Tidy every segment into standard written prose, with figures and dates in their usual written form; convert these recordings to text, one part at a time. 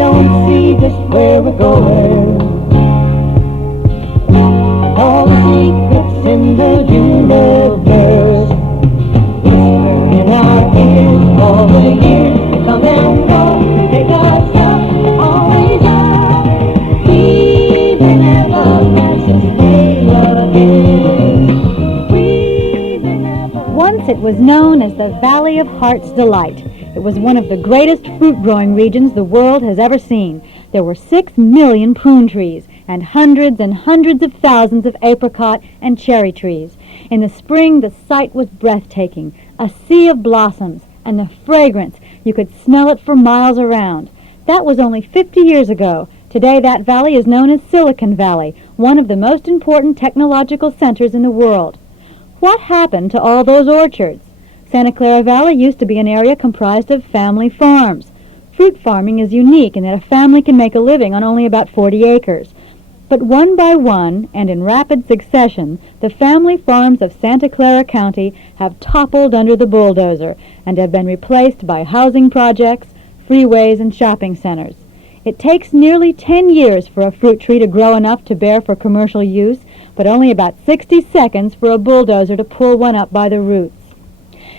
don't see just where we're going. All the secrets in the universe whisper in our ears all the years to come and go. Take us up, always up. We will never pass this way again. We will never. Once it was known as the Valley of Heart's Delight. It was one of the greatest fruit-growing regions the world has ever seen. There were 6 million prune trees and hundreds of thousands of apricot and cherry trees. In the spring, the sight was breathtaking, a sea of blossoms, and the fragrance, you could smell it for miles around. That was only 50 years ago. Today, that valley is known as Silicon Valley, one of the most important technological centers in the world. What happened to all those orchards? Santa Clara Valley used to be an area comprised of family farms. Fruit farming is unique in that a family can make a living on only about 40 acres. But one by one, and in rapid succession, the family farms of Santa Clara County have toppled under the bulldozer and have been replaced by housing projects, freeways, and shopping centers. It takes nearly 10 years for a fruit tree to grow enough to bear for commercial use, but only about 60 seconds for a bulldozer to pull one up by the roots.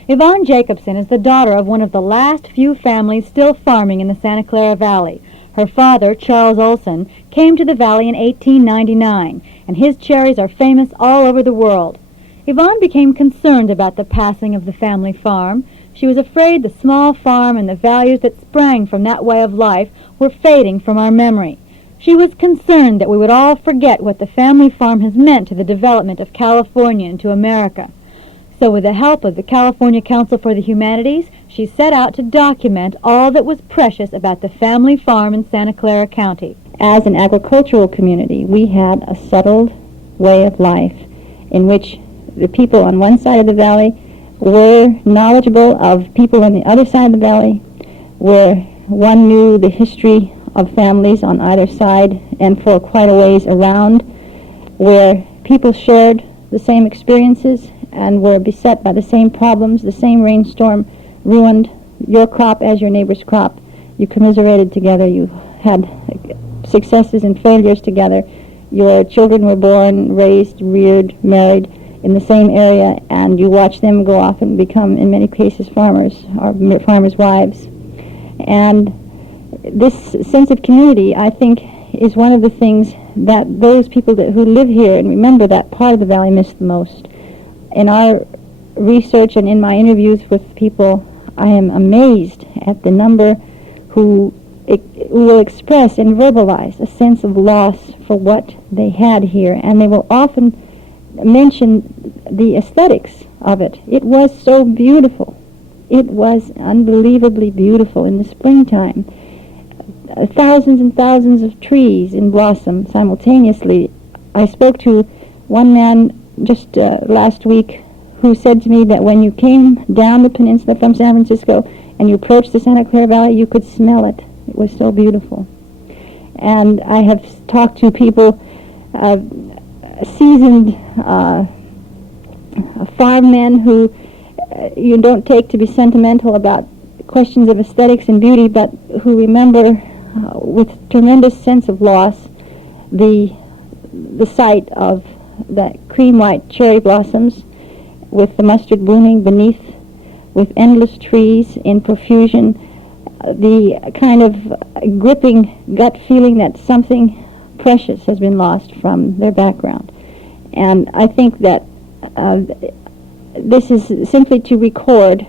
Yvonne Jacobson is the daughter of one of the last few families still farming in the Santa Clara Valley. Her father, Charles Olson, came to the valley in 1899, and his cherries are famous all over the world. Yvonne became concerned about the passing of the family farm. She was afraid the small farm and the values that sprang from that way of life were fading from our memory. She was concerned that we would all forget what the family farm has meant to the development of California and to America. So with the help of the California Council for the Humanities, she set out to document all that was precious about the family farm in Santa Clara County. As an agricultural community, we had a settled way of life in which the people on one side of the valley were knowledgeable of people on the other side of the valley, where one knew the history of families on either side and for quite a ways around, where people shared the same experiences and were beset by the same problems. The same rainstorm ruined your crop as your neighbor's crop. You commiserated together. You had successes and failures together. Your children were born, raised, reared, married in the same area, and you watched them go off and become, in many cases, farmers or farmers' wives. And this sense of community, I think, is one of the things that those people who live here and remember that part of the valley miss the most. In our research and in my interviews with people, I am amazed at the number who will express and verbalize a sense of loss for what they had here, and they will often mention the aesthetics of it. It was so beautiful. It was unbelievably beautiful in the springtime. Thousands and thousands of trees in blossom simultaneously. I spoke to one man just last week who said to me that when you came down the peninsula from San Francisco and you approached the Santa Clara Valley, you could smell it. It was so beautiful. And I have talked to people, seasoned farmmen who you don't take to be sentimental about questions of aesthetics and beauty, but who remember with tremendous sense of loss the sight of the cream white cherry blossoms with the mustard blooming beneath, with endless trees in profusion, the kind of gripping gut feeling that something precious has been lost from their background. And I think that this is simply to record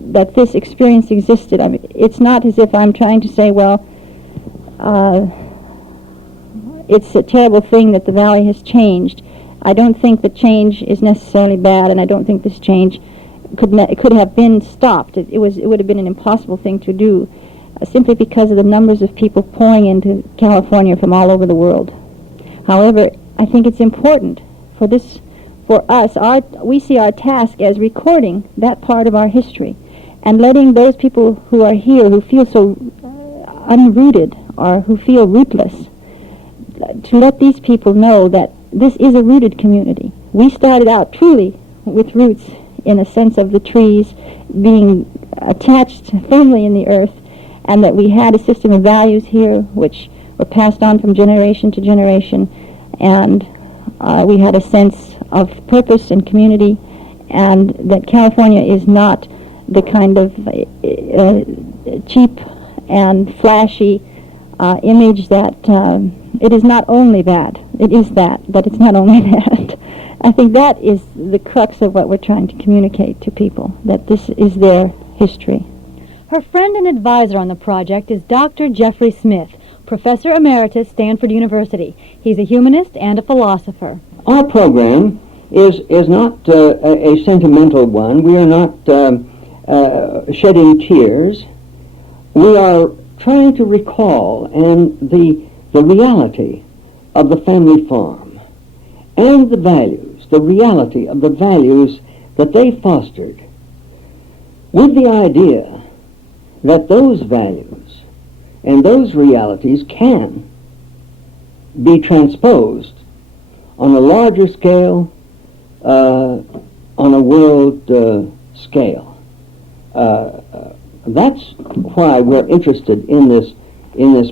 that this experience existed. I mean, it's not as if I'm trying to say, well, it's a terrible thing that the valley has changed. I don't think that change is necessarily bad, and I don't think this change could have been stopped. It would have been an impossible thing to do, simply because of the numbers of people pouring into California from all over the world. However, I think it's important for us. We see our task as recording that part of our history, and letting those people who are here who feel so unrooted or who feel rootless, to let these people know that this is a rooted community. We started out truly with roots in a sense of the trees being attached firmly in the earth, and that we had a system of values here which were passed on from generation to generation, and we had a sense of purpose and community, and that California is not the kind of cheap and flashy image that it is not only that. It is that, but it's not only that. I think that is the crux of what we're trying to communicate to people, that this is their history. Her friend and advisor on the project is Dr. Jeffrey Smith, Professor Emeritus, Stanford University. He's a humanist and a philosopher. Our program is not a sentimental one. We are not shedding tears. We are trying to recall the reality of the family farm and the values, the reality of the values that they fostered, with the idea that those values and those realities can be transposed on a larger scale, on a world scale. That's why we're interested in this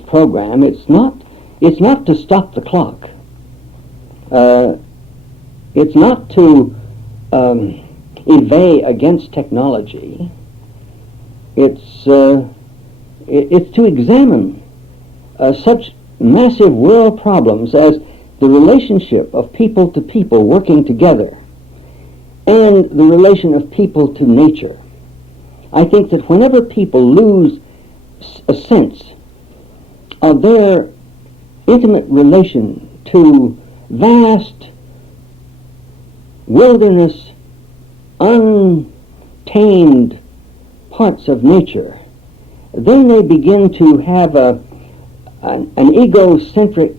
program. It's not to stop the clock. It's not to inveigh against technology. It's to examine such massive world problems as the relationship of people to people working together and the relation of people to nature. I think that whenever people lose a sense of their intimate relation to vast wilderness, untamed parts of nature, then they begin to have an egocentric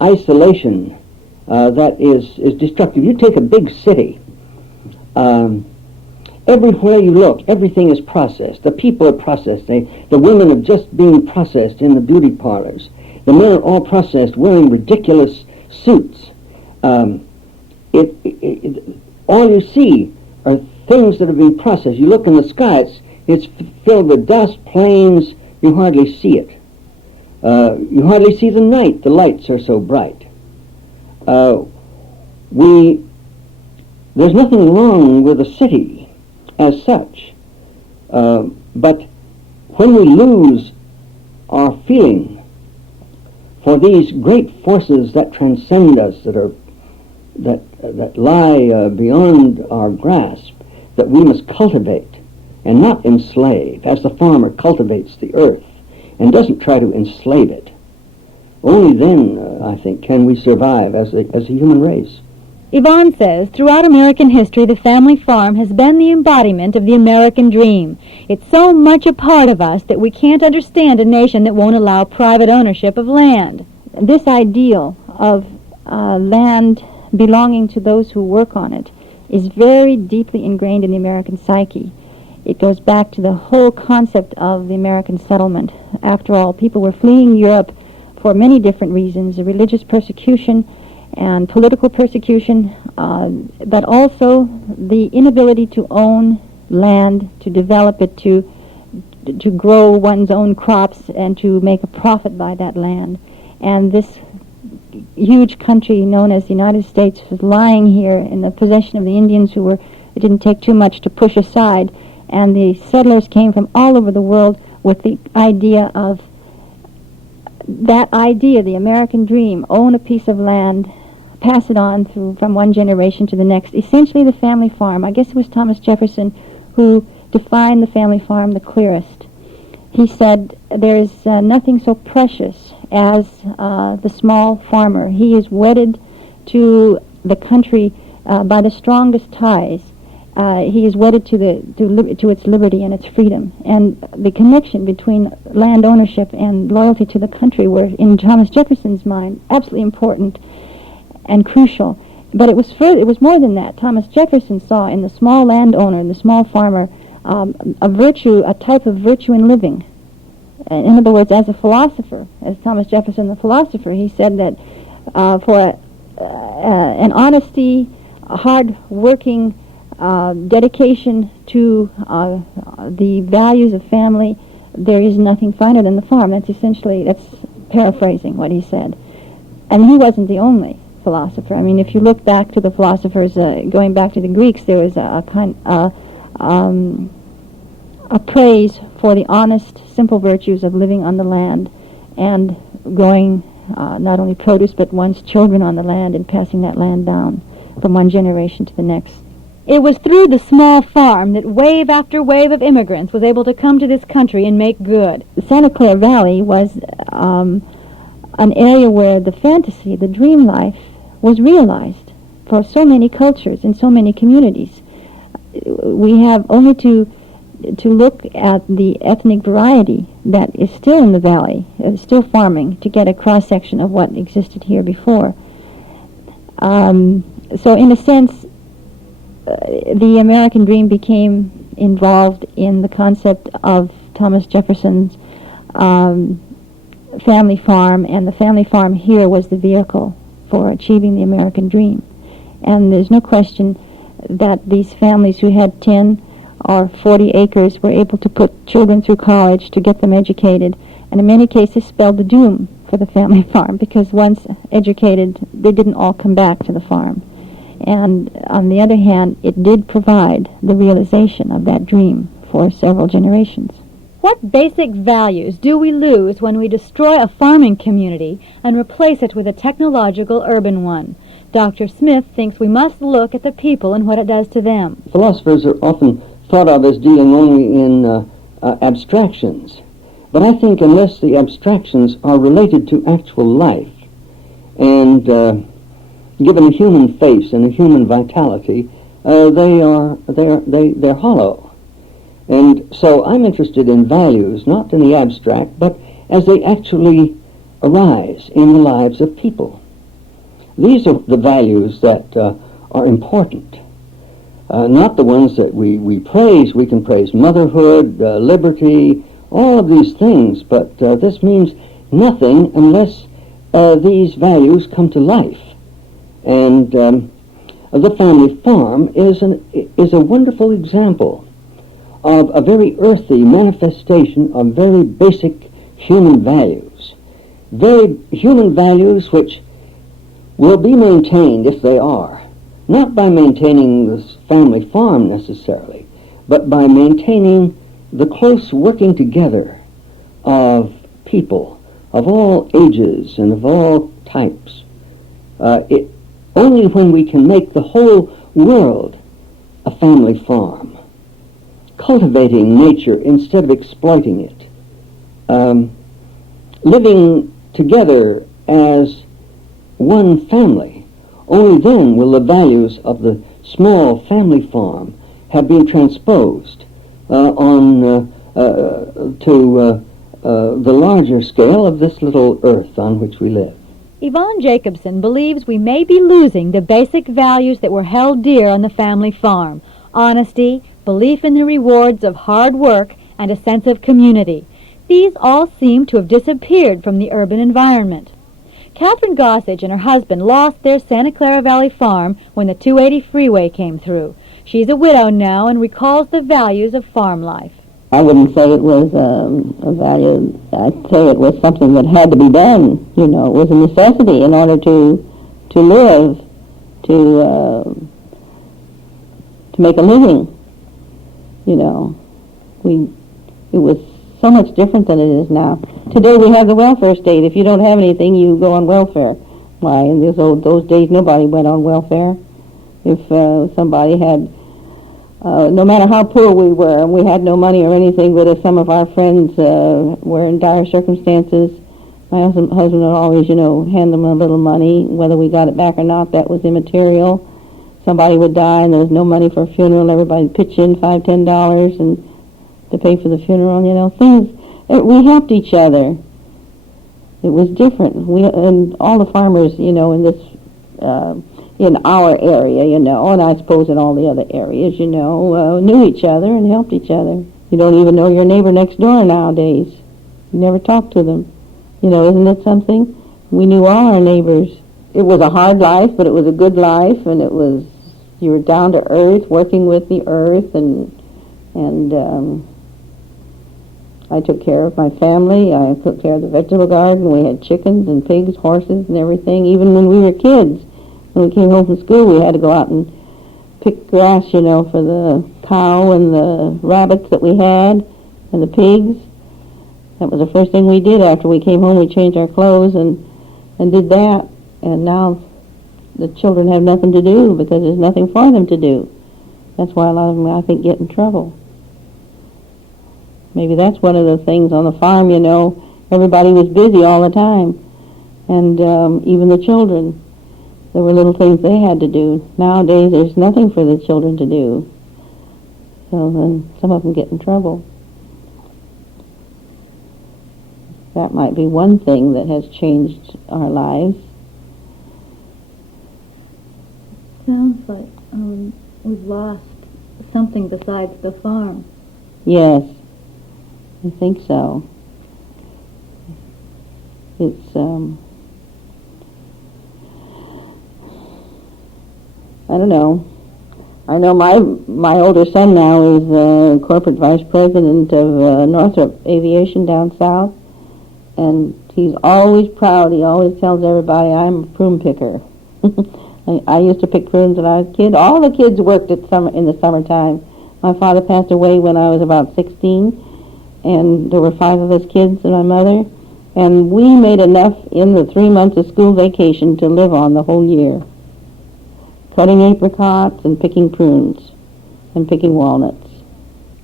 isolation that is destructive. You take a big city. Everywhere you look, everything is processed. The people are processed. The women are just being processed in the beauty parlors. The men are all processed wearing ridiculous suits. All you see are things that are being processed. You look in the sky, it's filled with dust, planes, you hardly see it. You hardly see the night, the lights are so bright. There's nothing wrong with a city as such, but when we lose our feeling for these great forces that transcend us, that lie beyond our grasp, that we must cultivate and not enslave, as the farmer cultivates the earth and doesn't try to enslave it. Only then, I think, can we survive as a human race. Yvonne says, throughout American history, the family farm has been the embodiment of the American dream. It's so much a part of us that we can't understand a nation that won't allow private ownership of land. This ideal of land belonging to those who work on it is very deeply ingrained in the American psyche. It goes back to the whole concept of the American settlement. After all, people were fleeing Europe for many different reasons, religious persecution and political persecution, but also the inability to own land, to develop it, to grow one's own crops and to make a profit by that land. And this huge country known as the United States was lying here in the possession of the Indians it didn't take too much to push aside, and the settlers came from all over the world with the idea of that idea, the American dream, own a piece of land, pass it on from one generation to the next. Essentially the family farm. I guess it was Thomas Jefferson who defined the family farm the clearest. He said there's nothing so precious as the small farmer. He is wedded to the country by the strongest ties. He is wedded to its liberty and its freedom. And the connection between land ownership and loyalty to the country were, in Thomas Jefferson's mind, absolutely important and crucial. But it was more than that. Thomas Jefferson saw in the small landowner, in the small farmer, a type of virtue in living. In other words, as a philosopher, as Thomas Jefferson the philosopher, he said that for an honesty, a hard-working dedication to the values of family, there is nothing finer than the farm. That's paraphrasing what he said. And he wasn't the only philosopher. I mean, if you look back to the philosophers, going back to the Greeks, there was a praise for the honest, simple virtues of living on the land and growing not only produce but one's children on the land and passing that land down from one generation to the next. It was through the small farm that wave after wave of immigrants was able to come to this country and make good. The Santa Clara Valley was an area where the fantasy, the dream life, was realized for so many cultures and so many communities. We have only to look at the ethnic variety that is still in the valley, still farming, to get a cross-section of what existed here before. So in a sense, the American dream became involved in the concept of Thomas Jefferson's family farm, and the family farm here was the vehicle for achieving the American dream. And there's no question that these families who had 10 or 40 acres were able to put children through college to get them educated, and in many cases spelled the doom for the family farm, because once educated, they didn't all come back to the farm. And on the other hand, it did provide the realization of that dream for several generations. What basic values do we lose when we destroy a farming community and replace it with a technological urban one? Dr. Smith thinks we must look at the people and what it does to them. Philosophers are often thought of as dealing only in abstractions. But I think unless the abstractions are related to actual life and given a human face and a human vitality, they're hollow. And so I'm interested in values, not in the abstract, but as they actually arise in the lives of people. These are the values that are important, not the ones that we praise. We can praise motherhood, liberty, all of these things, but this means nothing unless these values come to life. And the family farm is a wonderful example of a very earthy manifestation of very basic human values. Very human values which will be maintained, if they are, not by maintaining this family farm necessarily, but by maintaining the close working together of people of all ages and of all types. Only when we can make the whole world a family farm, cultivating nature instead of exploiting it, living together as one family, only then will the values of the small family farm have been transposed to the larger scale of this little earth on which we live. Yvonne Jacobson believes we may be losing the basic values that were held dear on the family farm: honesty, belief in the rewards of hard work, and a sense of community. These all seem to have disappeared from the urban environment. Catherine Gossage and her husband lost their Santa Clara Valley farm when the 280 freeway came through. She's a widow now and recalls the values of farm life. I wouldn't say it was a value. I'd say it was something that had to be done. You know, it was a necessity in order to live, to make a living. You know, it was so much different than it is now. Today we have the welfare state. If you don't have anything, you go on welfare. Why, in those days, nobody went on welfare. If somebody had, no matter how poor we were, and we had no money or anything, but if some of our friends were in dire circumstances, my husband would always, hand them a little money. Whether we got it back or not, that was immaterial. Somebody would die and there was no money for a funeral. Everybody would pitch in $5, $10 and to pay for the funeral. We helped each other. It was different. And all the farmers, in this, in our area, and I suppose in all the other areas, knew each other and helped each other. You don't even know your neighbor next door nowadays. You never talk to them. Isn't it something? We knew all our neighbors. It was a hard life, but it was a good life, and you were down to earth, working with the earth, and I took care of my family. I took care of the vegetable garden. We had chickens and pigs, horses, and everything. Even when we were kids, when we came home from school, we had to go out and pick grass, for the cow and the rabbits that we had and the pigs. That was the first thing we did after we came home. We changed our clothes and did that. And now the children have nothing to do because there's nothing for them to do. That's why a lot of them, I think, get in trouble. Maybe that's one of the things on the farm, everybody was busy all the time. And even the children, there were little things they had to do. Nowadays, there's nothing for the children to do. So then some of them get in trouble. That might be one thing that has changed our lives. Sounds like we've lost something besides the farm. Yes, I think so. It's, I don't know. I know my older son now is corporate vice president of Northrop Aviation down south, and he's always proud. He always tells everybody, I'm a prune picker. I used to pick prunes when I was a kid. All the kids worked in the summertime. My father passed away when I was about 16, and there were 5 of us kids and my mother, and we made enough in the 3 months of school vacation to live on the whole year, cutting apricots and picking prunes and picking walnuts.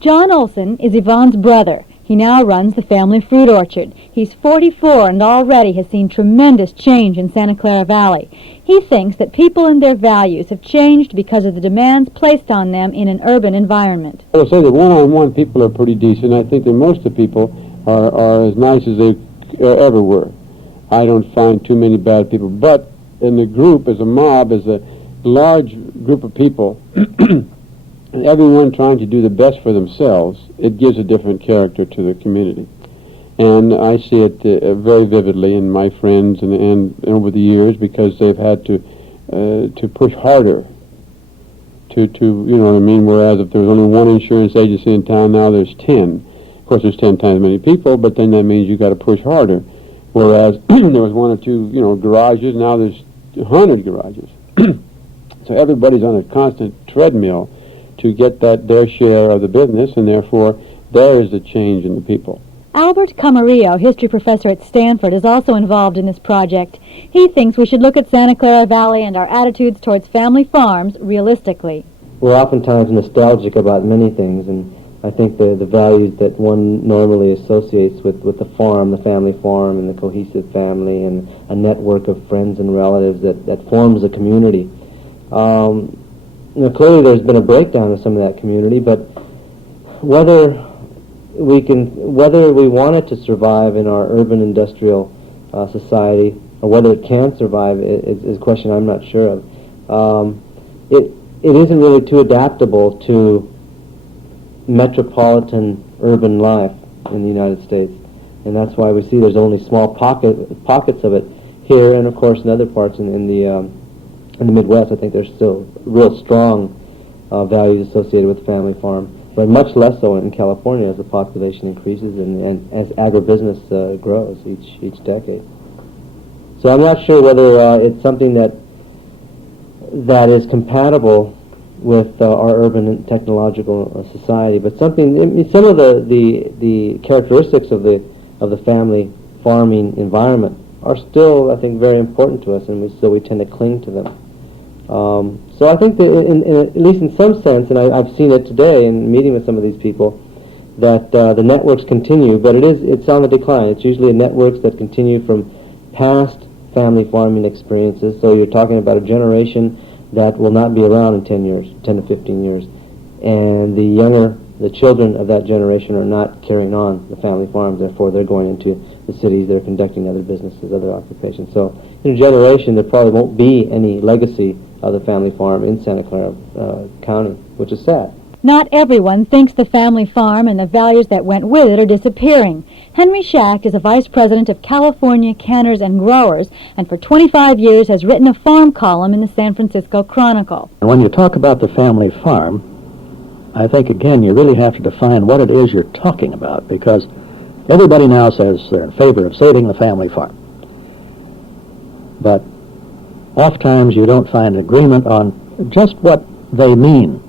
John Olson is Yvonne's brother. He now runs the family fruit orchard. He's 44 and already has seen tremendous change in Santa Clara Valley. He thinks that people and their values have changed because of the demands placed on them in an urban environment. I will say that one-on-one people are pretty decent. I think that most of the people are as nice as they ever were. I don't find too many bad people. But in the group, as a mob, as a large group of people, and everyone trying to do the best for themselves, it gives a different character to the community. And I see it very vividly in my friends and over the years, because they've had to push harder to whereas if there was only one insurance agency in town, now there's 10. Of course, there's 10 times as many people, but then that means you got to push harder. Whereas there was 1 or 2, garages, now there's 100 garages. So everybody's on a constant treadmill to get their share of the business, and therefore there is a change in the people. Albert Camarillo, history professor at Stanford, is also involved in this project. He thinks we should look at Santa Clara Valley and our attitudes towards family farms realistically. We're oftentimes nostalgic about many things, and I think the values that one normally associates with the farm, the family farm, and the cohesive family, and a network of friends and relatives that forms a community. Clearly there's been a breakdown of some of that community, but whether we want it to survive in our urban industrial society, or whether it can survive is a question I'm not sure of. It isn't really too adaptable to metropolitan urban life in the United States, and that's why we see there's only small pockets of it here, and of course in other parts in the Midwest. I think there's still real strong values associated with the family farm, but much less so in California as the population increases and as agribusiness grows each decade. So I'm not sure whether it's something that is compatible with our urban and technological society, but some of the characteristics of the family farming environment are still, I think, very important to us, and we tend to cling to them. So I think that at least in some sense, and I've seen it today in meeting with some of these people, that the networks continue, but it's on the decline. It's usually networks that continue from past family farming experiences. So you're talking about a generation that will not be around in 10 to 15 years. And the children of that generation are not carrying on the family farms, therefore they're going into the cities, they're conducting other businesses, other occupations. So in a generation there probably won't be any legacy of the family farm in Santa Clara County, which is sad. Not everyone thinks the family farm and the values that went with it are disappearing. Henry Schacht is a vice president of California Canners and Growers, and for 25 years has written a farm column in the San Francisco Chronicle. And when you talk about the family farm, I think, again, you really have to define what it is you're talking about, because Everybody now says they're in favor of saving the family farm. But oftentimes you don't find agreement on just what they mean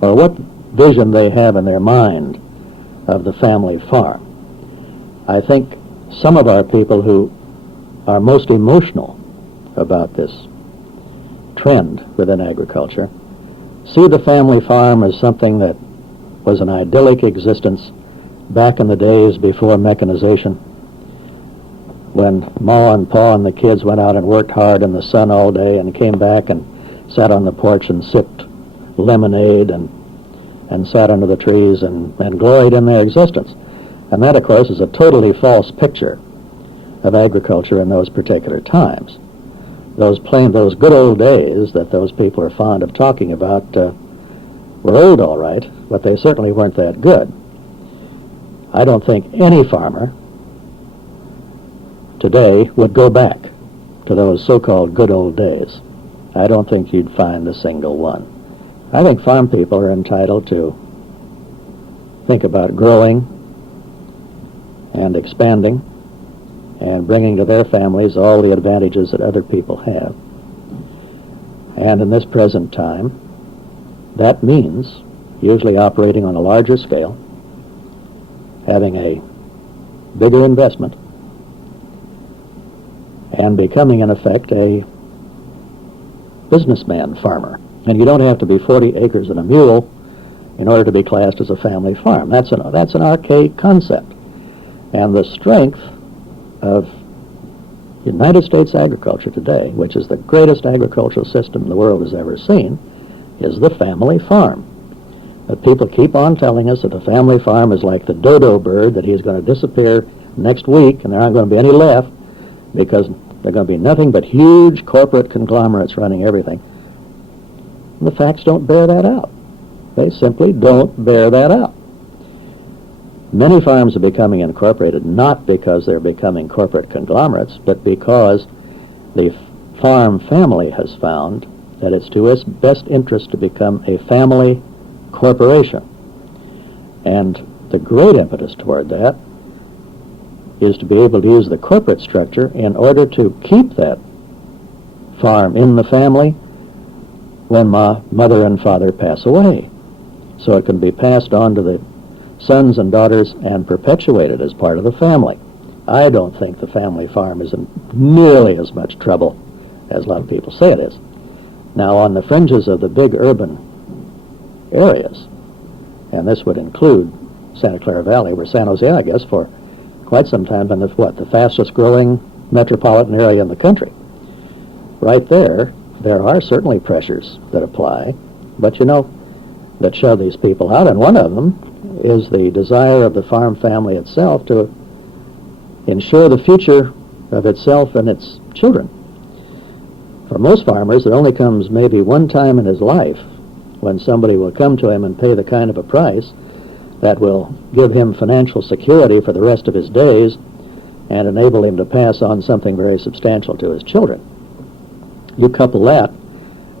or what vision they have in their mind of the family farm. I think some of our people who are most emotional about this trend within agriculture see the family farm as something that was an idyllic existence back in the days before mechanization, when Ma and Pa and the kids went out and worked hard in the sun all day and came back and sat on the porch and sipped lemonade and sat under the trees and gloried in their existence. And that, of course, is a totally false picture of agriculture in those particular times. Those good old days that those people are fond of talking about were old, all right, but they certainly weren't that good. I don't think any farmer today would go back to those so-called good old days. I don't think you'd find a single one. I think farm people are entitled to think about growing and expanding and bringing to their families all the advantages that other people have. And in this present time, that means usually operating on a larger scale, having a bigger investment, and becoming, in effect, a businessman farmer. And you don't have to be 40 acres and a mule in order to be classed as a family farm. That's an archaic concept. And the strength of United States agriculture today, which is the greatest agricultural system the world has ever seen, is the family farm. But people keep on telling us that the family farm is like the dodo bird, that he's going to disappear next week and there aren't going to be any left because there are going to be nothing but huge corporate conglomerates running everything. And the facts don't bear that out. They simply don't bear that out. Many farms are becoming incorporated not because they're becoming corporate conglomerates, but because the farm family has found that it's to its best interest to become a family corporation. And the great impetus toward that is to be able to use the corporate structure in order to keep that farm in the family when mother and father pass away, so it can be passed on to the sons and daughters and perpetuated as part of the family. I don't think the family farm is in nearly as much trouble as a lot of people say it is. Now, on the fringes of the big urban areas, and this would include Santa Clara Valley, where San Jose, I guess, for quite some time been the fastest growing metropolitan area in the country. Right there are certainly pressures that apply, but that shove these people out, and one of them is the desire of the farm family itself to ensure the future of itself and its children. For most farmers, it only comes maybe one time in his life when somebody will come to him and pay the kind of a price that will give him financial security for the rest of his days and enable him to pass on something very substantial to his children. You couple that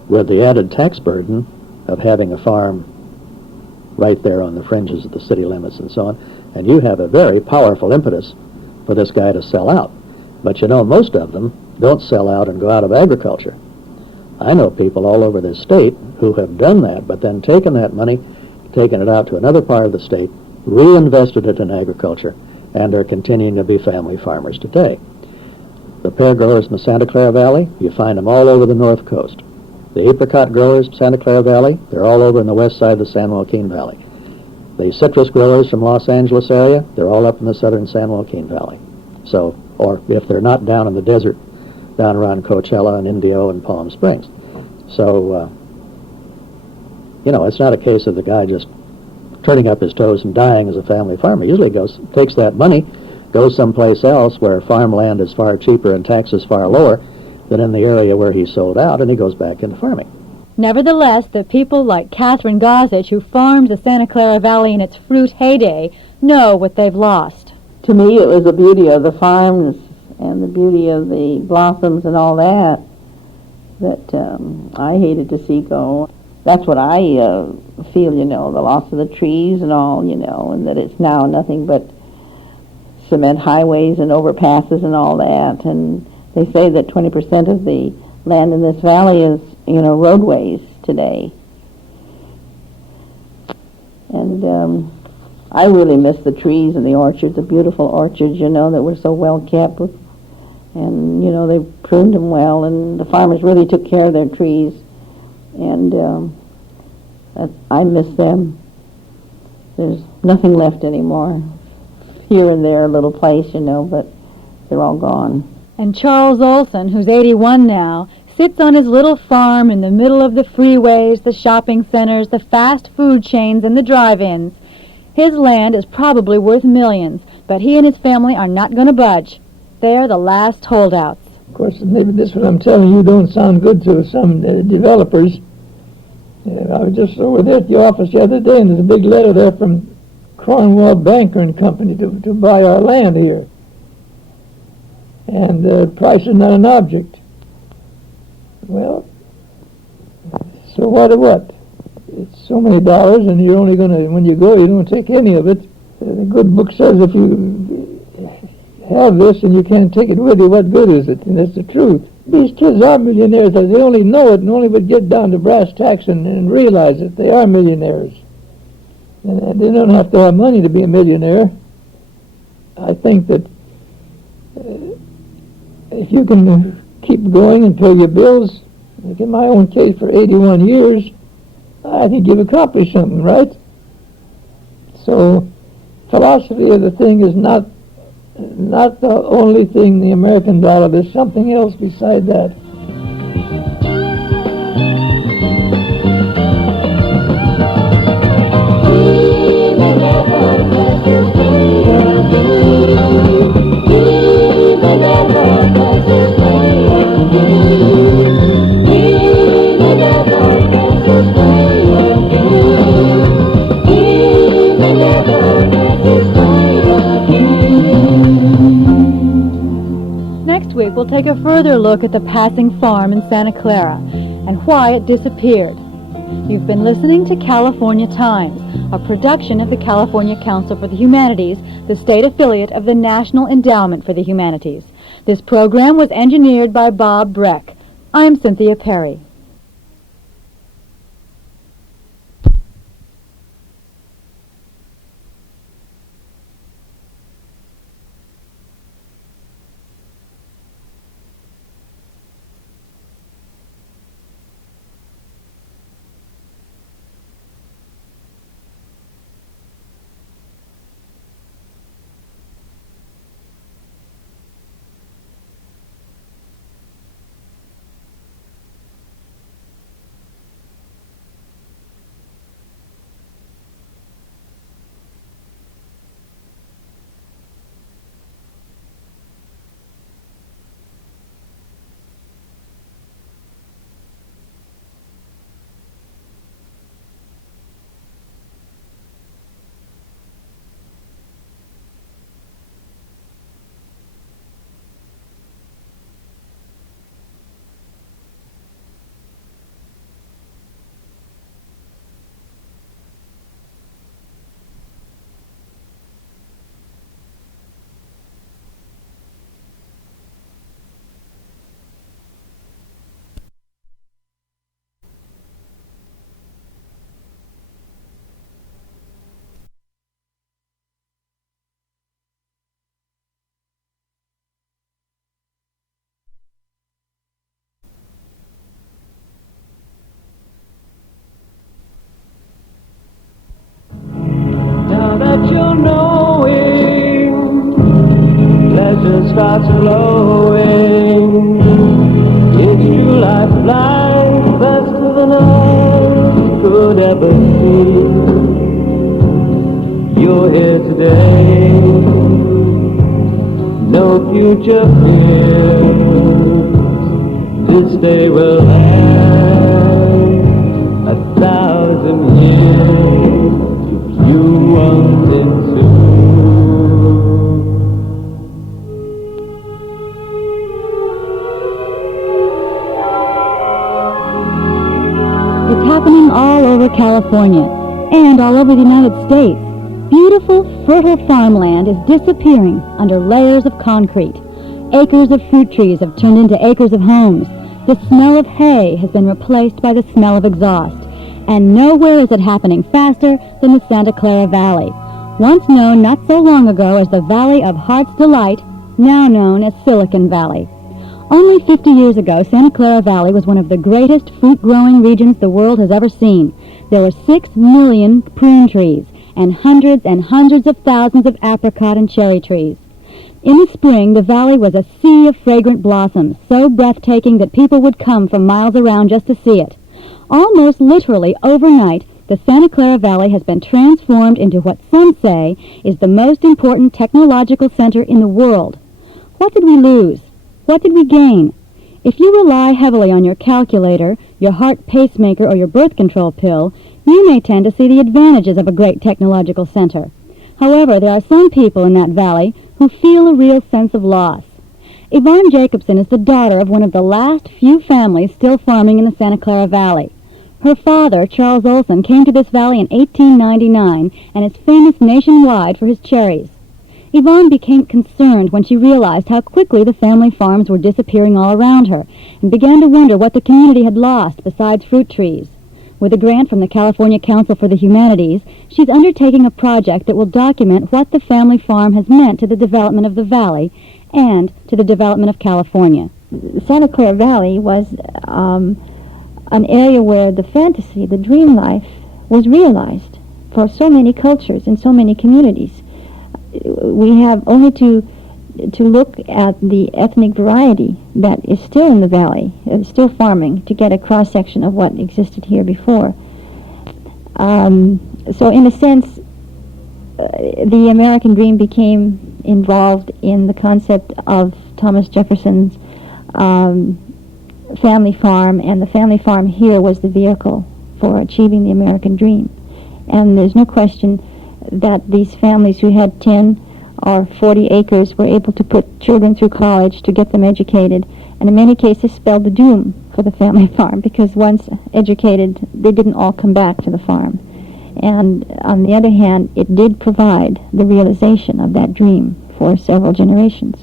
with the added tax burden of having a farm right there on the fringes of the city limits and so on, and you have a very powerful impetus for this guy to sell out. But most of them don't sell out and go out of agriculture. I know people all over this state who have done that, but then taken that money, taken it out to another part of the state, reinvested it in agriculture, and are continuing to be family farmers today. The pear growers in the Santa Clara Valley, you find them all over the north coast. The apricot growers in Santa Clara Valley, they're all over in the west side of the San Joaquin Valley. The citrus growers from Los Angeles area, they're all up in the southern San Joaquin Valley. So, or if they're not down in the desert, down around Coachella and Indio and Palm Springs. So, it's not a case of the guy just turning up his toes and dying as a family farmer. He usually takes that money, goes someplace else where farmland is far cheaper and taxes far lower than in the area where he sold out, and he goes back into farming. Nevertheless, the people like Catherine Gossage, who farmed the Santa Clara Valley in its fruit heyday, know what they've lost. To me, it was the beauty of the farms and the beauty of the blossoms and all that I hated to see go. That's what I feel, the loss of the trees and all, and that it's now nothing but cement highways and overpasses and all that. And they say that 20% of the land in this valley is, roadways today. And I really miss the trees and the orchards, the beautiful orchards, that were so well kept. And, they pruned them well, and the farmers really took care of their trees. And I miss them. There's nothing left anymore. Here and there, a little place, but they're all gone. And Charles Olson, who's 81 now, sits on his little farm in the middle of the freeways, the shopping centers, the fast food chains, and the drive-ins. His land is probably worth millions, but he and his family are not going to budge. They're the last holdouts. Of course, maybe this what I'm telling you don't sound good to some developers. I was just over there at the office the other day, and there's a big letter there from Cornwall Banker and Company to buy our land here. And the price is not an object. Well, so what? It's so many dollars, and you're only going to, when you go, you don't take any of it. The good book says if you have this and you can't take it with you, what good is it? And that's the truth. These kids are millionaires. They only know it and only would get down to brass tacks and realize that they are millionaires. And they don't have to have money to be a millionaire. I think that if you can keep going and pay your bills, like in my own case for 81 years, I think you've accomplished something, right? So philosophy of the thing is not the only thing, the American dollar. There's something else beside that. Next week, we'll take a further look at the passing farm in Santa Clara and why it disappeared. You've been listening to California Times, a production of the California Council for the Humanities, the state affiliate of the National Endowment for the Humanities. This program was engineered by Bob Breck. I'm Cynthia Perry. You're knowing, pleasure starts flowing. It's true life flies faster than I could ever see. You're here today, no future fears. This day will last 1,000 years. You want it to. It's happening all over California and all over the United States. Beautiful, fertile farmland is disappearing under layers of concrete. Acres of fruit trees have turned into acres of homes. The smell of hay has been replaced by the smell of exhaust. And nowhere is it happening faster than the Santa Clara Valley, once known not so long ago as the Valley of Heart's Delight, now known as Silicon Valley. Only 50 years ago, Santa Clara Valley was one of the greatest fruit-growing regions the world has ever seen. There were 6 million prune trees and hundreds of thousands of apricot and cherry trees. In the spring, the valley was a sea of fragrant blossoms, so breathtaking that people would come from miles around just to see it. Almost literally overnight, the Santa Clara Valley has been transformed into what some say is the most important technological center in the world. What did we lose? What did we gain? If you rely heavily on your calculator, your heart pacemaker, or your birth control pill, you may tend to see the advantages of a great technological center. However, there are some people in that valley who feel a real sense of loss. Yvonne Jacobson is the daughter of one of the last few families still farming in the Santa Clara Valley. Her father, Charles Olson, came to this valley in 1899 and is famous nationwide for his cherries. Yvonne became concerned when she realized how quickly the family farms were disappearing all around her and began to wonder what the community had lost besides fruit trees. With a grant from the California Council for the Humanities, she's undertaking a project that will document what the family farm has meant to the development of the valley and to the development of California. Santa Clara Valley was an area where the fantasy, the dream life, was realized for so many cultures and so many communities. We have only to look at the ethnic variety that is still in the valley, still farming, to get a cross-section of what existed here before. So in a sense, the American dream became involved in the concept of Thomas Jefferson's family farm, and the family farm here was the vehicle for achieving the American dream. And there's no question that these families who had 10 or 40 acres were able to put children through college to get them educated, and in many cases spelled the doom for the family farm, because once educated, they didn't all come back to the farm. And on the other hand, it did provide the realization of that dream for several generations.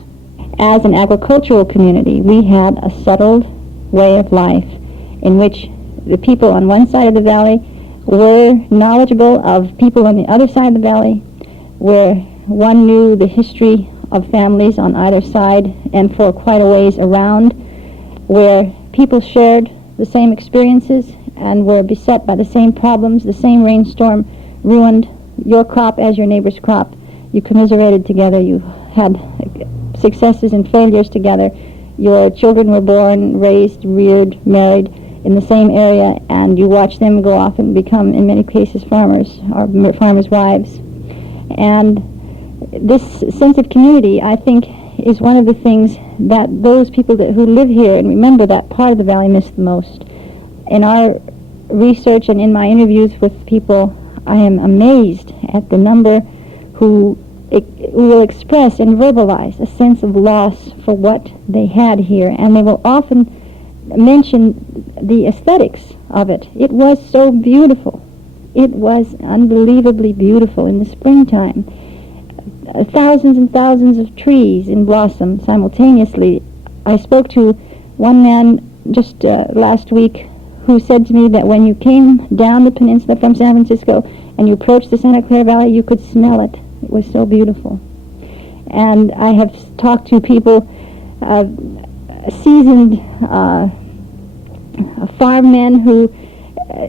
As an agricultural community, we had a settled way of life in which the people on one side of the valley were knowledgeable of people on the other side of the valley, where one knew the history of families on either side and for quite a ways around, where people shared the same experiences and were beset by the same problems. The same rainstorm ruined your crop as your neighbor's crop. You commiserated together. You had successes and failures together. Your children were born, raised, reared, married in the same area, and you watch them go off and become, in many cases, farmers or farmers' wives. And this sense of community, I think, is one of the things that those people who live here and remember that part of the valley miss the most. In our research and in my interviews with people, I am amazed at the number who will express and verbalize a sense of loss for what they had here, and they will often mention the aesthetics of it. It was so beautiful. It was unbelievably beautiful in the springtime. Thousands and thousands of trees in blossom simultaneously. I spoke to one man just last week who said to me that when you came down the peninsula from San Francisco and you approached the Santa Clara Valley, you could smell it. It was so beautiful. And I have talked to people, seasoned farm men who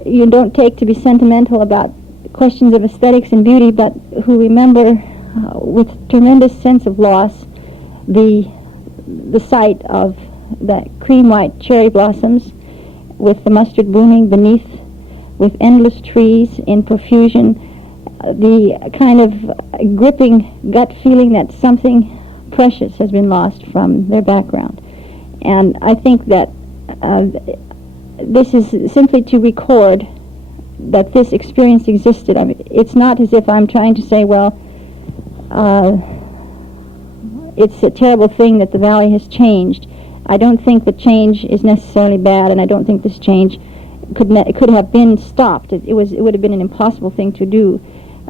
you don't take to be sentimental about questions of aesthetics and beauty, but who remember with tremendous sense of loss the sight of the cream white cherry blossoms with the mustard blooming beneath, with endless trees in profusion, the kind of gripping gut feeling that something precious has been lost from their background. And I think that this is simply to record that this experience existed. I mean, it's not as if I'm trying to say, well, it's a terrible thing that the valley has changed. I don't think that change is necessarily bad, and I don't think this change could have been stopped. It would have been an impossible thing to do.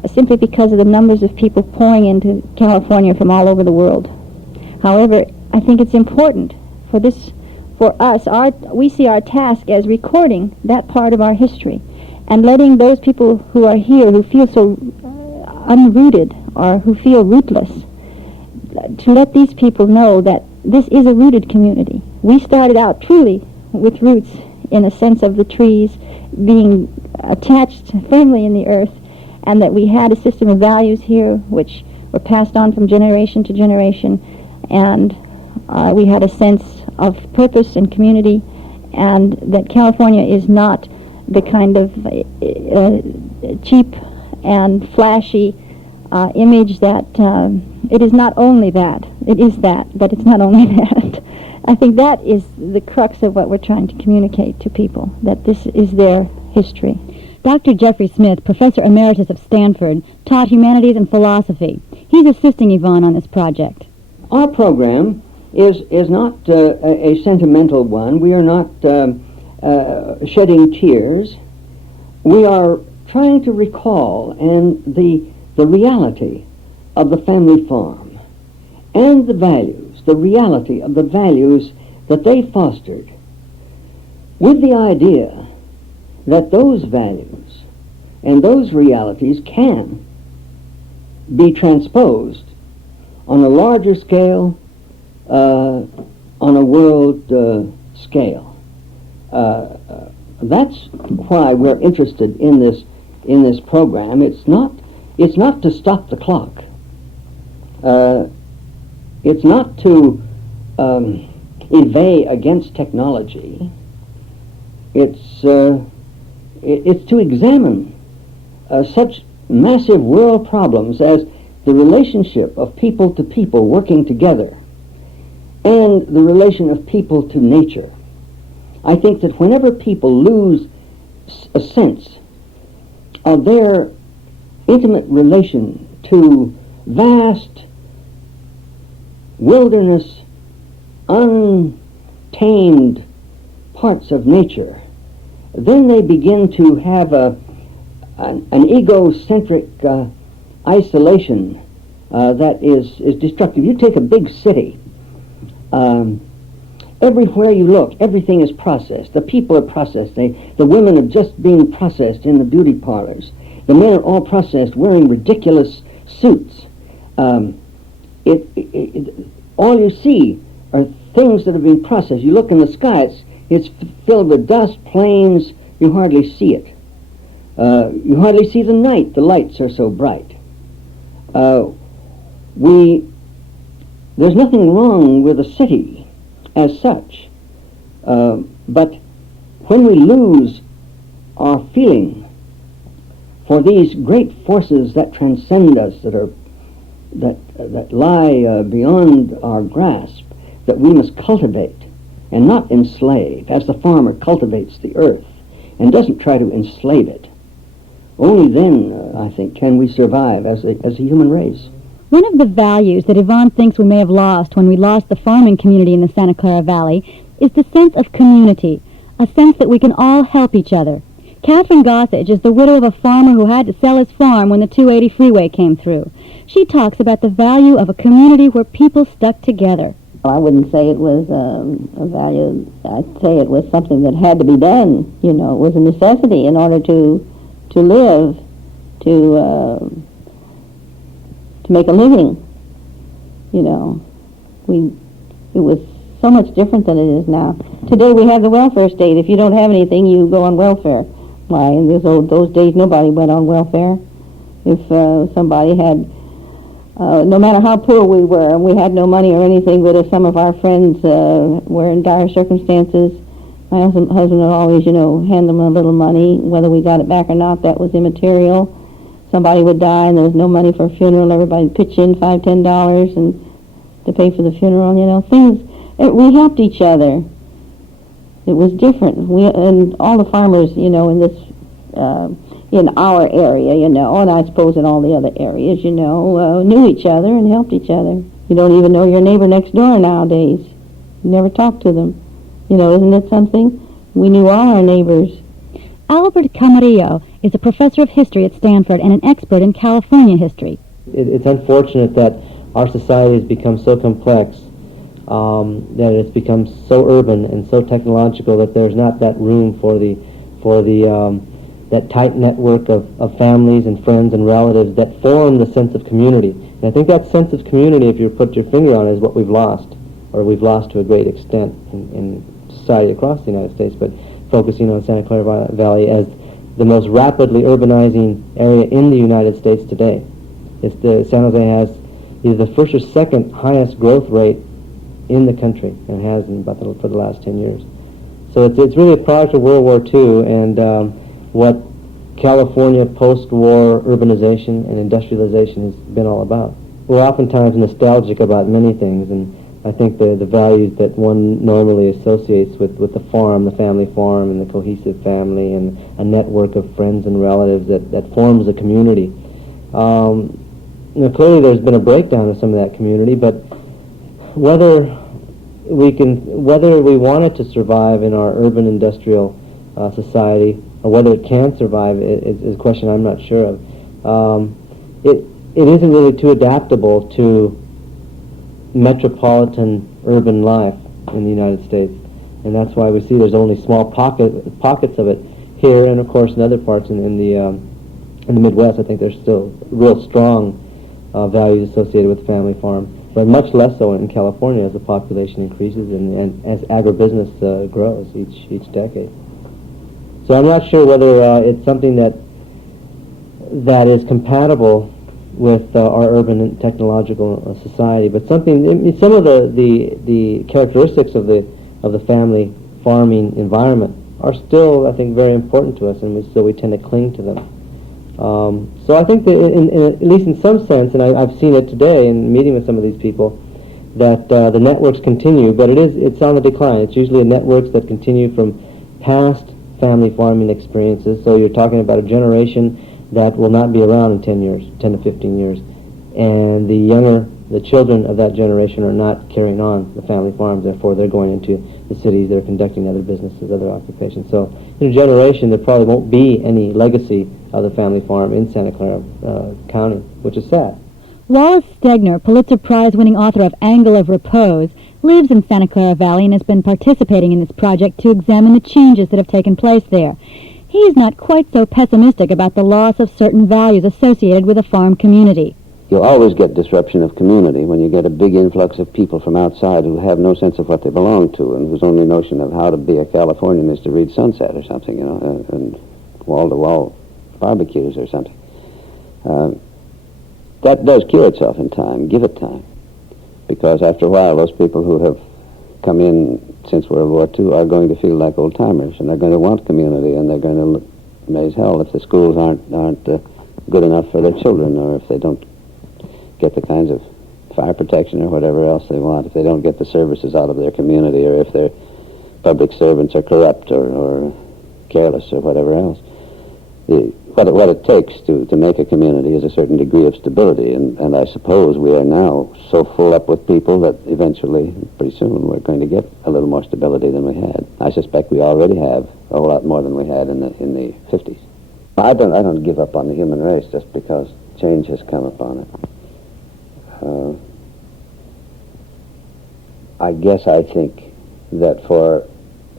simply because of the numbers of people pouring into California from all over the world. However, I think it's important for us, we see our task as recording that part of our history and letting those people who are here who feel so unrooted or who feel rootless, to let these people know that this is a rooted community. We started out truly with roots in a sense of the trees being attached firmly in the earth, and that we had a system of values here which were passed on from generation to generation, and we had a sense of purpose and community, and that California is not the kind of cheap and flashy image that it is not only that. It is that, but it's not only that. I think that is the crux of what we're trying to communicate to people, that this is their history. Dr. Jeffrey Smith, Professor Emeritus of Stanford, taught humanities and philosophy. He's assisting Yvonne on this project. Our program is not a sentimental one. We are not shedding tears. We are trying to recall the reality of the family farm and the values, the reality of the values that they fostered, with the idea that those values and those realities can be transposed on a larger scale, on a world scale. That's why we're interested in this program. It's not to stop the clock. It's not to inveigh against technology. It's to examine such massive world problems as the relationship of people to people working together and the relation of people to nature. I think that whenever people lose a sense of their intimate relation to vast wilderness, untamed parts of nature, then they begin to have an egocentric isolation that is destructive. You take a big city. Everywhere you look, everything is processed. The people are processed. The women are just being processed in the beauty parlors. The men are all processed wearing ridiculous suits. All you see are things that have been processed. You look in the sky, it's filled with dust, planes, you hardly see it. You hardly see the night, the lights are so bright. There's nothing wrong with a city as such, but when we lose our feeling for these great forces that transcend us, that lie beyond our grasp, that we must cultivate and not enslave, as the farmer cultivates the earth and doesn't try to enslave it. Only then, I think, can we survive as a human race. One of the values that Yvonne thinks we may have lost when we lost the farming community in the Santa Clara Valley is the sense of community, a sense that we can all help each other. Catherine Gossage is the widow of a farmer who had to sell his farm when the 280 freeway came through. She talks about the value of a community where people stuck together. I wouldn't say it was a value. I'd say it was something that had to be done. You know, it was a necessity in order to live, to make a living. You know, it was so much different than it is now. Today we have the welfare state. If you don't have anything, you go on welfare. Why, in those days, nobody went on welfare. If somebody had, no matter how poor we were, and we had no money or anything, but if some of our friends were in dire circumstances, my husband would always, hand them a little money. Whether we got it back or not, that was immaterial. Somebody would die and there was no money for a funeral. Everybody would pitch in $5, $10 and to pay for the funeral. Things. We helped each other. It was different. And all the farmers, in this, in our area, and I suppose in all the other areas, knew each other and helped each other. You don't even know your neighbor next door nowadays. You never talk to them. Isn't it something? We knew all our neighbors. Albert Camarillo is a professor of history at Stanford and an expert in California history. It's unfortunate that our society has become so complex, that it's become so urban and so technological that there's not that room for that tight network of families and friends and relatives that form the sense of community. And I think that sense of community, if you put your finger on it, is what we've lost, or we've lost to a great extent in society across the United States, but focusing on Santa Clara Valley as the most rapidly urbanizing area in the United States today. San Jose has either the first or second highest growth rate in the country, and has for the last 10 years. So it's really a product of World War II and what California post-war urbanization and industrialization has been all about. We're oftentimes nostalgic about many things, and I think the values that one normally associates with the farm, the family farm, and the cohesive family, and a network of friends and relatives that forms a community. Clearly there's been a breakdown of some of that community, but whether we want it to survive in our urban industrial society, or whether it can survive is a question I'm not sure of. It isn't really too adaptable to metropolitan urban life in the United States, and that's why we see there's only small pockets of it here, and of course in other parts in the Midwest. I think there's still real strong values associated with family farm, but much less so in California as the population increases and as agribusiness grows each decade. So I'm not sure whether it's something that is compatible with our urban and technological society, but some of the characteristics of the family farming environment are still, I think, very important to us, and we tend to cling to them. So I think that at least in some sense, and I've seen it today in meeting with some of these people, that the networks continue, but it's on the decline. It's usually networks that continue from past family farming experiences. So you're talking about a generation that will not be around in 10 to 15 years. And the children of that generation are not carrying on the family farms, therefore they're going into the cities, they're conducting other businesses, other occupations. So in a generation there probably won't be any legacy of the family farm in Santa Clara County, which is sad. Wallace Stegner, Pulitzer Prize-winning author of Angle of Repose, lives in Santa Clara Valley and has been participating in this project to examine the changes that have taken place there. He is not quite so pessimistic about the loss of certain values associated with a farm community. You'll always get disruption of community when you get a big influx of people from outside who have no sense of what they belong to and whose only notion of how to be a Californian is to read Sunset or something, and wall-to-wall barbecues or something. That does cure itself in time. Give it time. Because after a while, those people who have come in since World War II are going to feel like old-timers, and they're going to want community, and they're going to look as hell if the schools aren't good enough for their children, or if they don't get the kinds of fire protection or whatever else they want, if they don't get the services out of their community, or if their public servants are corrupt or careless or whatever else. What it takes to make a community is a certain degree of stability, and I suppose we are now so full up with people that eventually, pretty soon, we're going to get a little more stability than we had. I suspect we already have a whole lot more than we had in the 50s. I don't give up on the human race just because change has come upon it. I guess I think that for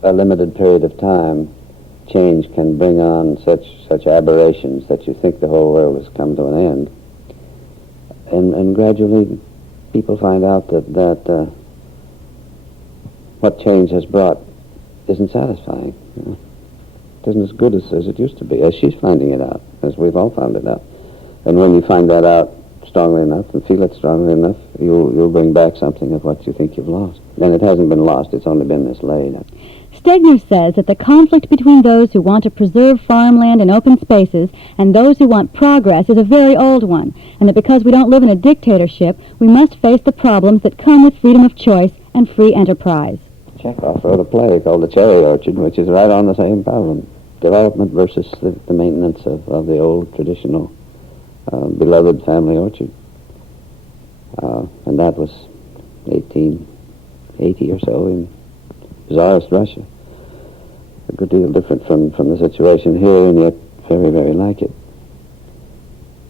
a limited period of time, change can bring on such aberrations that you think the whole world has come to an end. And gradually people find out that what change has brought isn't satisfying. It isn't as good as it used to be, as she's finding it out, as we've all found it out. And when you find that out strongly enough and feel it strongly enough, you'll bring back something of what you think you've lost. And it hasn't been lost, it's only been mislaid. Stegner says that the conflict between those who want to preserve farmland and open spaces and those who want progress is a very old one, and that because we don't live in a dictatorship, we must face the problems that come with freedom of choice and free enterprise. Chekhov wrote a play called The Cherry Orchard, which is right on the same problem. Development versus the maintenance of the old traditional beloved family orchard. And that was 1880 or so in Tsarist Russia. a good deal different from the situation here, and yet very, very like it.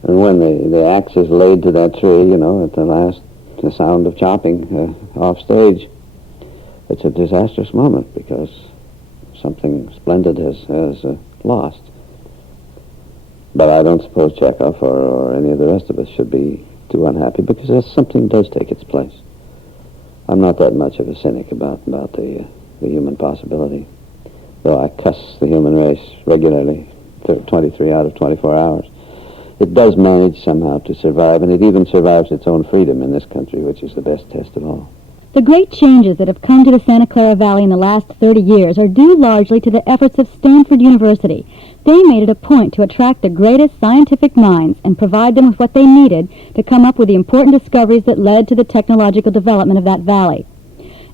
And when the axe is laid to that tree, you know, at the sound of chopping off stage, it's a disastrous moment because something splendid has lost. But I don't suppose Chekhov or any of the rest of us should be too unhappy because something does take its place. I'm not that much of a cynic about the human possibility, though I cuss the human race regularly, 23 out of 24 hours. It does manage somehow to survive, and it even survives its own freedom in this country, which is the best test of all. The great changes that have come to the Santa Clara Valley in the last 30 years are due largely to the efforts of Stanford University. They made it a point to attract the greatest scientific minds and provide them with what they needed to come up with the important discoveries that led to the technological development of that valley.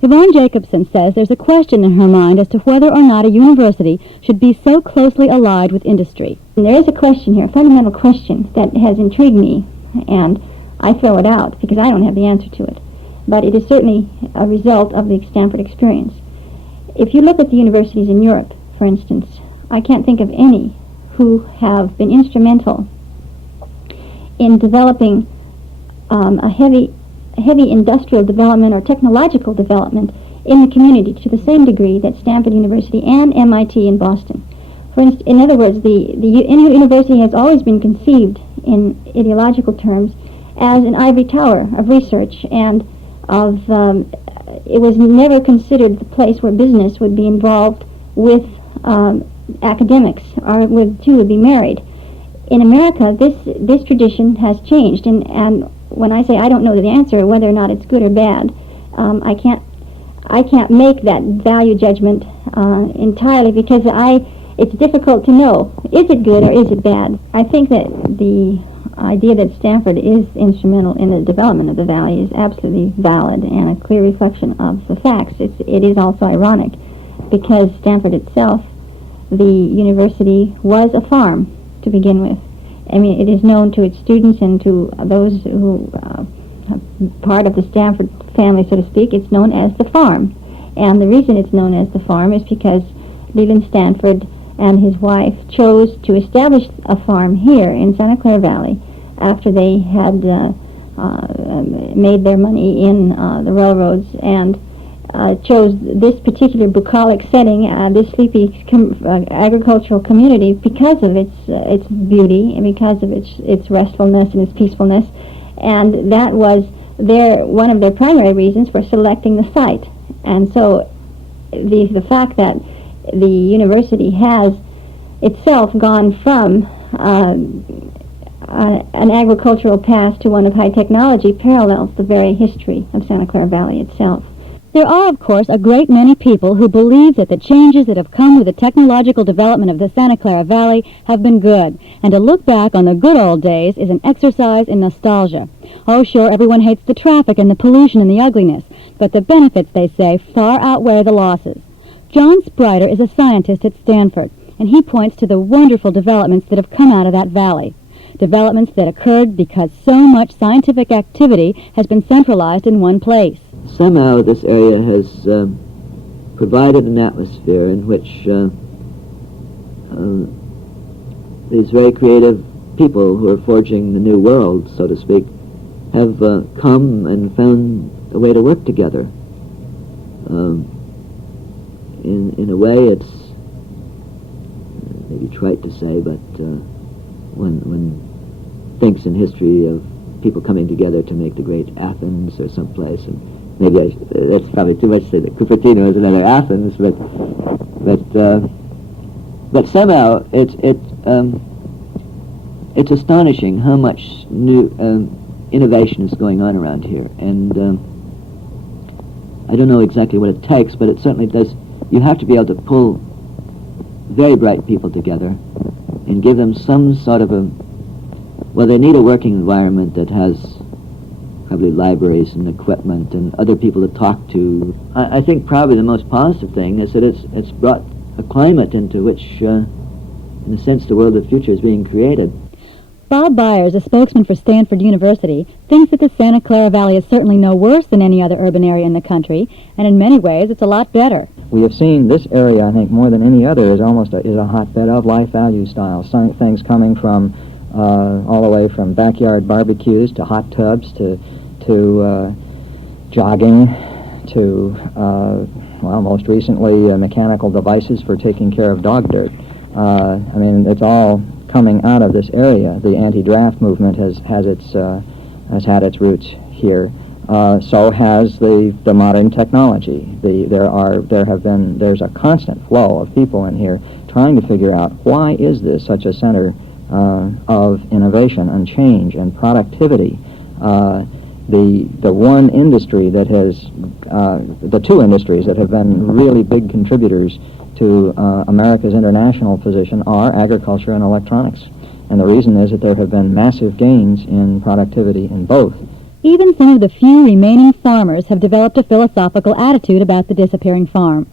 Yvonne Jacobson says there's a question in her mind as to whether or not a university should be so closely allied with industry. And there is a question here, a fundamental question that has intrigued me, and I throw it out because I don't have the answer to it. But it is certainly a result of the Stanford experience. If you look at the universities in Europe, for instance, I can't think of any who have been instrumental in developing a heavy industrial development or technological development in the community to the same degree that Stanford University and MIT in Boston. In other words, the university has always been conceived in ideological terms as an ivory tower of research, and it was never considered the place where business would be involved with academics, or where the two would be married. In America, this tradition has changed, and when I say I don't know the answer whether or not it's good or bad, I can't make that value judgment entirely because it's difficult to know, is it good or is it bad? I think that the idea that Stanford is instrumental in the development of the valley is absolutely valid and a clear reflection of the facts. It is also ironic because Stanford itself, the university, was a farm to begin with. I mean, it is known to its students and to those who are part of the Stanford family, so to speak, it's known as the farm. And the reason it's known as the farm is because Leland Stanford and his wife chose to establish a farm here in Santa Clara Valley after they had made their money in the railroads, and chose this particular bucolic setting, this sleepy agricultural community, because of its beauty and because of its restfulness and its peacefulness, and that was one of their primary reasons for selecting the site. And so the fact that the university has itself gone from an agricultural past to one of high technology parallels the very history of Santa Clara Valley itself. There are, of course, a great many people who believe that the changes that have come with the technological development of the Santa Clara Valley have been good, and to look back on the good old days is an exercise in nostalgia. Oh, sure, everyone hates the traffic and the pollution and the ugliness, but the benefits, they say, far outweigh the losses. John Sprider is a scientist at Stanford, and he points to the wonderful developments that have come out of that valley. Developments that occurred because so much scientific activity has been centralized in one place. Somehow this area has provided an atmosphere in which these very creative people who are forging the new world, so to speak, have come and found a way to work together. In a way, it's maybe trite to say, but one thinks in history of people coming together to make the great Athens or someplace, and maybe that's probably too much to say that Cupertino is another Athens, but somehow it's astonishing how much new innovation is going on around here, and I don't know exactly what it takes, but it certainly does. You have to be able to pull very bright people together and give them some sort of they need a working environment that has probably libraries and equipment and other people to talk to. I think probably the most positive thing is that it's brought a climate into which, in a sense, the world of the future is being created. Bob Byers, a spokesman for Stanford University, thinks that the Santa Clara Valley is certainly no worse than any other urban area in the country, and in many ways it's a lot better. we have seen this area, I think, more than any other, is almost is a hotbed of life value style. Some things coming from all the way from backyard barbecues to hot tubs to jogging to well, most recently mechanical devices for taking care of dog dirt. I mean, it's all coming out of this area. The anti-draft movement has had its roots here. So has the modern technology. There's a constant flow of people in here trying to figure out why is this such a center of innovation and change and productivity. The one industry that has the two industries that have been really big contributors to America's international position are agriculture and electronics. And the reason is that there have been massive gains in productivity in both. Even some of the few remaining farmers have developed a philosophical attitude about the disappearing farm.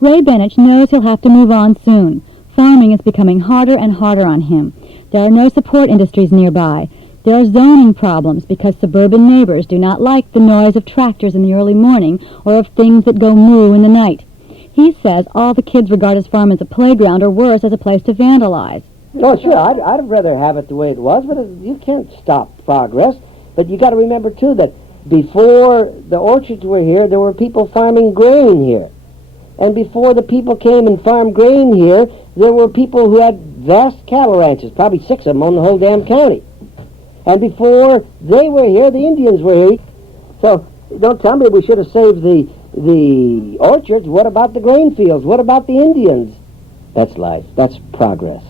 Ray Bennett knows he'll have to move on soon. Farming is becoming harder and harder on him. There are no support industries nearby. There are zoning problems because suburban neighbors do not like the noise of tractors in the early morning or of things that go moo in the night. He says all the kids regard his farm as a playground or worse, as a place to vandalize. Oh, sure, I'd rather have it the way it was, but you can't stop progress. But you got to remember, too, that before the orchards were here, there were people farming grain here. And before the people came and farmed grain here, there were people who had vast cattle ranches, probably 6 of them on the whole damn county. And before they were here, the Indians were here. So don't tell me we should have saved the orchards. What about the grain fields? What about the Indians? That's life. That's progress.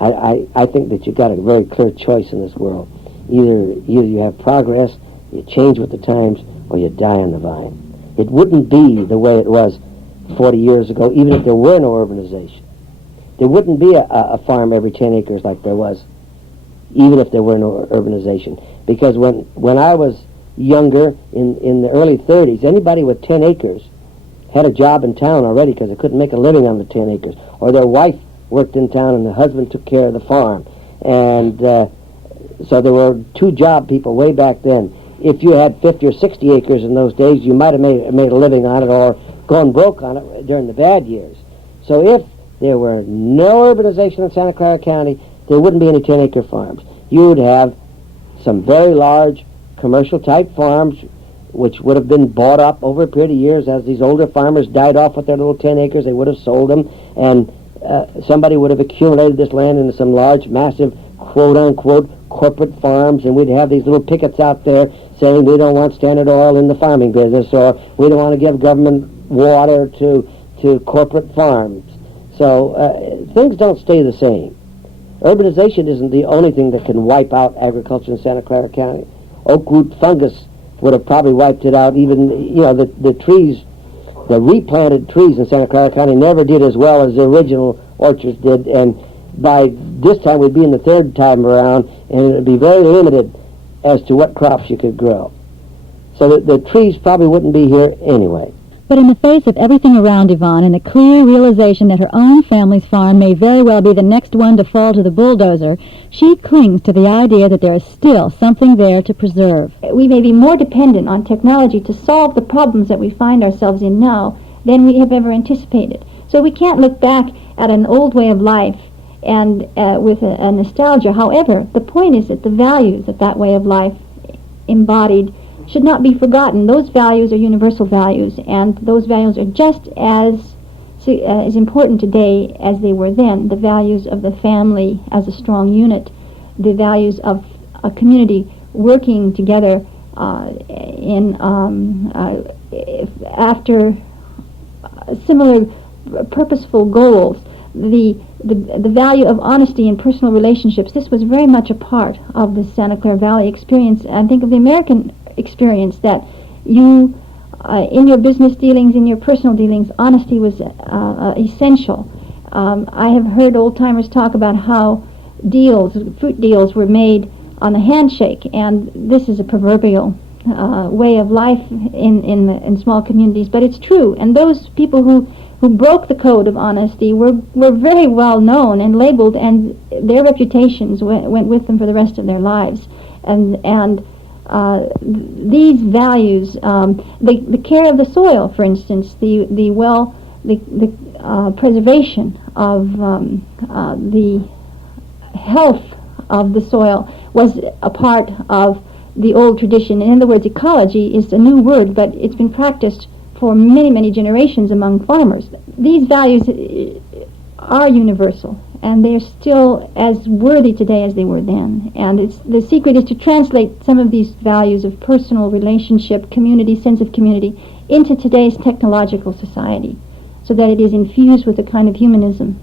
I think that you've got a very clear choice in this world. Either you have progress, you change with the times, or you die on the vine. It wouldn't be the way it was 40 years ago, even if there were no urbanization. There wouldn't be a farm every 10 acres like there was, even if there were no urbanization. Because when I was younger, in the early 30s, anybody with 10 acres had a job in town already because they couldn't make a living on the 10 acres. Or their wife worked in town and the husband took care of the farm. And so there were 2 job people way back then. If you had 50 or 60 acres in those days, you might have made a living on it or gone broke on it during the bad years. So if there were no urbanization in Santa Clara County, there wouldn't be any 10-acre farms. You would have some very large commercial-type farms which would have been bought up over a period of years. As these older farmers died off with their little 10 acres, they would have sold them, and somebody would have accumulated this land into some large, massive, quote-unquote, corporate farms, and we'd have these little pickets out there saying we don't want Standard Oil in the farming business, or we don't want to give government water to corporate farms. So things don't stay the same. Urbanization isn't the only thing that can wipe out agriculture in Santa Clara County. Oak root fungus would have probably wiped it out. Even, the trees, the replanted trees in Santa Clara County never did as well as the original orchards did, and by this time we'd be in the 3rd time around, and it would be very limited as to what crops you could grow. So the trees probably wouldn't be here anyway. But in the face of everything around Yvonne and the clear realization that her own family's farm may very well be the next one to fall to the bulldozer, she clings to the idea that there is still something there to preserve. We may be more dependent on technology to solve the problems that we find ourselves in now than we have ever anticipated. So we can't look back at an old way of life and with a nostalgia. However, the point is that the values that way of life embodied should not be forgotten. Those values are universal values, and those values are just as important today as they were then. The values of the family as a strong unit, the values of a community working together after similar purposeful goals. The value of honesty in personal relationships, this was very much a part of the Santa Clara Valley experience. I think of the American experience, that you, in your business dealings, in your personal dealings, honesty was essential. I have heard old-timers talk about how fruit deals were made on a handshake, and this is a proverbial way of life in small communities, but it's true. And those people who broke the code of honesty were very well known and labeled, and their reputations went with them for the rest of their lives. And these values, the care of the soil, for instance, the preservation of the health of the soil was a part of the old tradition. In other words, ecology is a new word, but it's been practiced for many, many generations among farmers. These values are universal, and they're still as worthy today as they were then. And the secret is to translate some of these values of personal relationship, community, sense of community, into today's technological society, so that it is infused with a kind of humanism.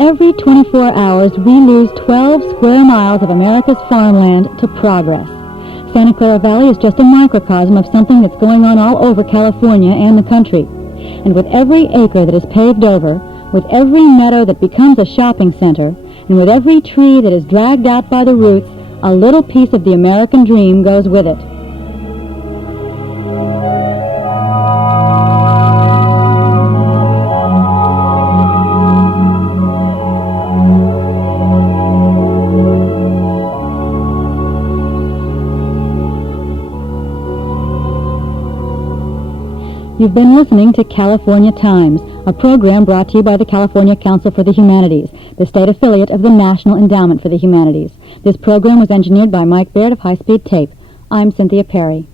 Every 24 hours, we lose 12 square miles of America's farmland to progress. Santa Clara Valley is just a microcosm of something that's going on all over California and the country. And with every acre that is paved over, with every meadow that becomes a shopping center, and with every tree that is dragged out by the roots, a little piece of the American dream goes with it. You've been listening to California Times, a program brought to you by the California Council for the Humanities, the state affiliate of the National Endowment for the Humanities. This program was engineered by Mike Baird of High Speed Tape. I'm Cynthia Perry.